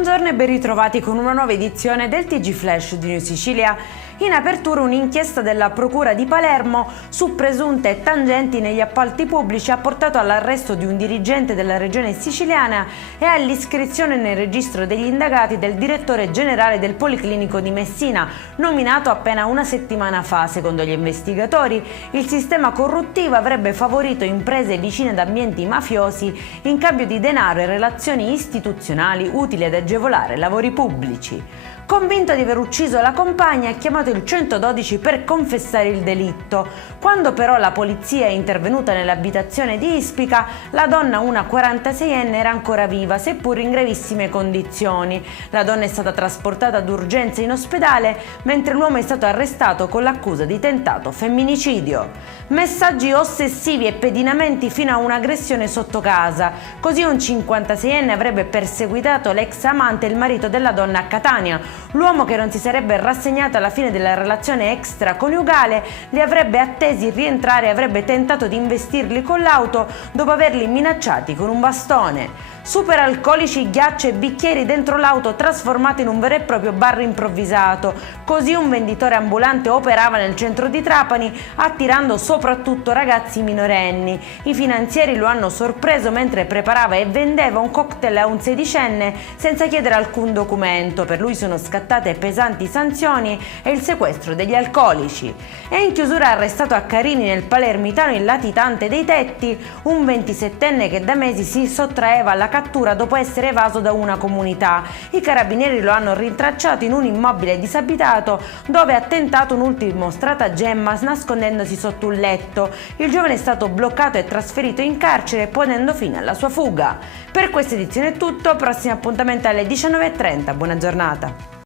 Buongiorno e ben ritrovati con una nuova edizione del TG Flash di New Sicilia. In apertura un'inchiesta della Procura di Palermo su presunte tangenti negli appalti pubblici ha portato all'arresto di un dirigente della regione siciliana e all'iscrizione nel registro degli indagati del direttore generale del Policlinico di Messina, nominato appena una settimana fa. Secondo gli investigatori, il sistema corruttivo avrebbe favorito imprese vicine ad ambienti mafiosi in cambio di denaro e relazioni istituzionali utili ad agevolare lavori pubblici. Convinto di aver ucciso la compagna, ha chiamato il 112 per confessare il delitto. Quando però la polizia è intervenuta nell'abitazione di Ispica, la donna, una 46enne, era ancora viva, seppur in gravissime condizioni. La donna è stata trasportata d'urgenza in ospedale, mentre l'uomo è stato arrestato con l'accusa di tentato femminicidio. Messaggi ossessivi e pedinamenti fino a un'aggressione sotto casa. Così un 56enne avrebbe perseguitato l'ex amante e il marito della donna a Catania. L'uomo, che non si sarebbe rassegnato alla fine della relazione extraconiugale, li avrebbe attesi rientrare e avrebbe tentato di investirli con l'auto dopo averli minacciati con un bastone. Super alcolici, ghiaccio e bicchieri dentro l'auto trasformati in un vero e proprio bar improvvisato. Così un venditore ambulante operava nel centro di Trapani, attirando soprattutto ragazzi minorenni. I finanzieri lo hanno sorpreso mentre preparava e vendeva un cocktail a un sedicenne senza chiedere alcun documento. Per lui sono scattate pesanti sanzioni e il sequestro degli alcolici. E in chiusura arrestato a Carini, nel palermitano, il latitante dei tetti, un 27enne che da mesi si sottraeva alla cattura dopo essere evaso da una comunità. I carabinieri lo hanno rintracciato in un immobile disabitato dove ha tentato un ultimo stratagemma nascondendosi sotto un letto. Il giovane è stato bloccato e trasferito in carcere, ponendo fine alla sua fuga. Per questa edizione è tutto, prossimo appuntamento alle 19:30. Buona giornata.